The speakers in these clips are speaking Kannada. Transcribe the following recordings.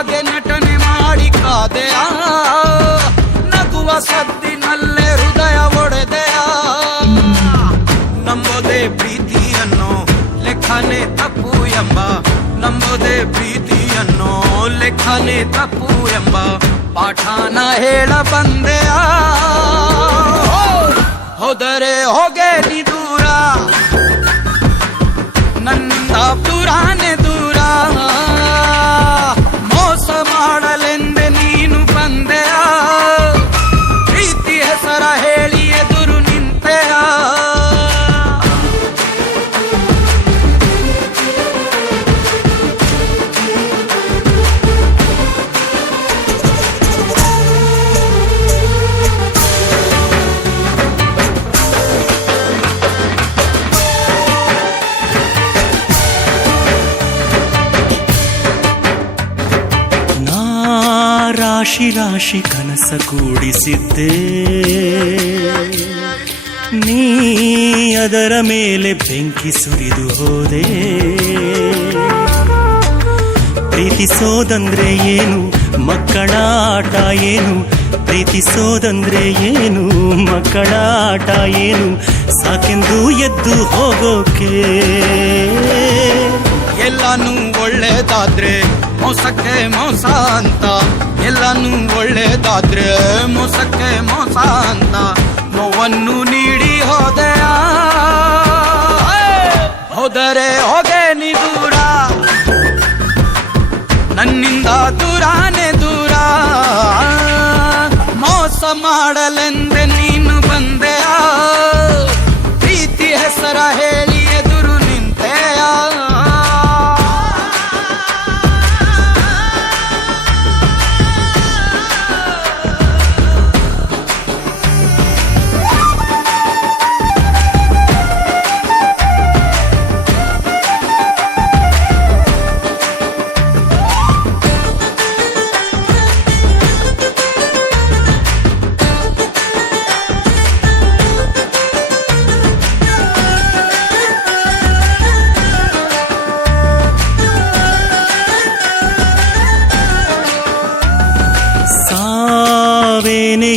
ಹಾಗೆ ನಟನೆ ಮಾಡಿ ಕಾದೆಯ ನಗುವ ಸದ್ದಿನಲ್ಲೇ ಹೃದಯ ಒಡೆದೆಯ ನಂಬೋದೇ ಪ್ರೀತಿಯನ್ನು ಲೆಕ್ಕನೆ ತಪ್ಪು ಎಂಬ ನಂಬೋದೇ ಪ್ರೀತಿಯನ್ನು ಲೆಕ್ಕನೆ ತಪ್ಪು ಎಂಬ ಪಾಠನ ಹೇಳ ಬಂದೆಯ ಹೋದರೆ ಹೋಗೆ ನೀ ದೂರ ನನ್ನಿಂದ ದೂರಾನೆ ದೂರ ಮೋಸ ಮಾಡಲೆಂದೆ ನೀನು ಬಂದೆಯ ಪ್ರೀತಿ ಹೆಸರ ಹೇಳಿ ಎದುರು ನಿಂತೆಯ ರಾಶಿ ರಾಶಿ ಕನಸ ಕೂಡಿಸಿದ್ದೆ ನೀ ಅದರ ಮೇಲೆ ಬೆಂಕಿ ಸುರಿದು ಹೋದೆ ಪ್ರೀತಿಸೋದಂದ್ರೆ ಏನು ಮಕ್ಕಳ ಆಟ ಏನು ಪ್ರೀತಿಸೋದಂದ್ರೆ ಏನು ಮಕ್ಕಳ ಆಟ ಏನು ಸಾಕೆಂದು ಎದ್ದು ಹೋಗೋಕೆ ಎಲ್ಲಾನು ಒಳ್ಳೇದಾದ್ರೆ ಮೋಸಕ್ಕೆ ಮೋಸ ಅಂತ ಎಲ್ಲಾನು ಒಳ್ಳೇದಾದ್ರೆ ಮೋಸಕ್ಕೆ ಮೋಸ ಅಂತ ನೋವನ್ನು ನೀಡಿ ಹೋದೆಯ ಹೋದರೆ ಹೋಗೆ ನೀ ದೂರ ನನ್ನಿಂದ ದೂರಾನೆ ದೂರ ಮೋಸ ಮಾಡಲೆಂದೆ ನೀನು ಬಂದೆಯ ಪ್ರೀತಿ ಹೆಸರ ಹೇಳಿ ಎದುರು ನಿಂತೆಯ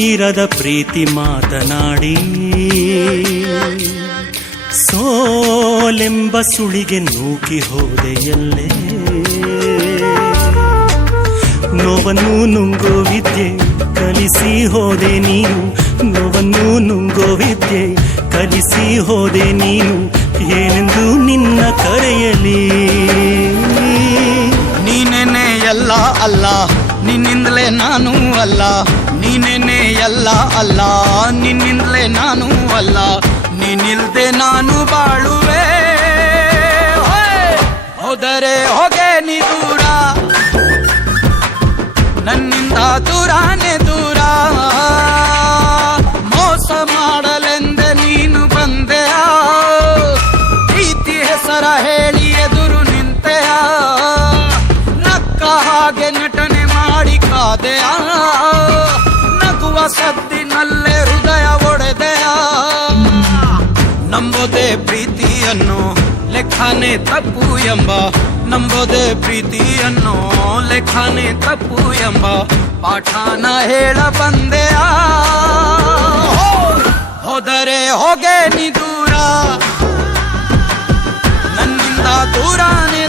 ಇರದ ಪ್ರೀತಿ ಮಾತನಾಡಿ ಸೋಲೆಂಬ ಸುಳಿಗೆ ನೂಕಿ ಹೋದೆಯಲ್ಲೇ ನೋವನ್ನು ನುಂಗೋ ವಿದ್ಯೆ ಕಲಿಸಿ ಹೋದೆ ನೀನು ನೋವನ್ನು ನುಂಗೋ ವಿದ್ಯೆ ಕಲಿಸಿ ಹೋದೆ ನೀನು ಏನೆಂದು ನಿನ್ನ ಕರೆಯಲಿ ನೀನೇನೆ ಎಲ್ಲ ಅಲ್ಲ ನಿನ್ನಿಂದಲೇ ನಾನು ಅಲ್ಲ ನೀನೇನೆ ಎಲ್ಲ ಅಲ್ಲ ನಿನ್ನಿಂದಲೇ ನಾನು ಅಲ್ಲ ನೀನಿಲ್ದೆ ನಾನು ಬಾಳುವೆ ಹೋದರೆ ಹೋಗೆ ನೀ ದೂರ ನನ್ನಿಂದ ದೂರಾನೆ ದೂರ ಮೋಸ ಮಾಡಲೆಂದೆ ನೀನು ಬಂದೆಯ ಪ್ರೀತಿ ಹೆಸರ ಹೇಳಿ ಎದುರು ನಿಂತೆಯ ನಕ್ಕ ಹಾಗೆ ನಟನೆ ಮಾಡಿ ಕಾದೆಯ ನಗುವ ಸದ್ದಿನಲ್ಲೇ ಹೃದಯ ಒಡೆದೆಯ ನಂಬೋದೇ ಪ್ರೀತಿಯನ್ನು ಲೆಕ್ಕನೆ ತಪ್ಪು ಎಂಬ ನಂಬೋದೇ ಪ್ರೀತಿಯನ್ನು ಲೆಕ್ಕನೆ ತಪ್ಪು ಎಂಬ ಪಾಠನ ಹೇಳ ಬಂದೆಯ ಹೋದರೆ ಹೋಗೆ ನೀ ದೂರ ನನ್ನಿಂದ ದೂರಾನೆ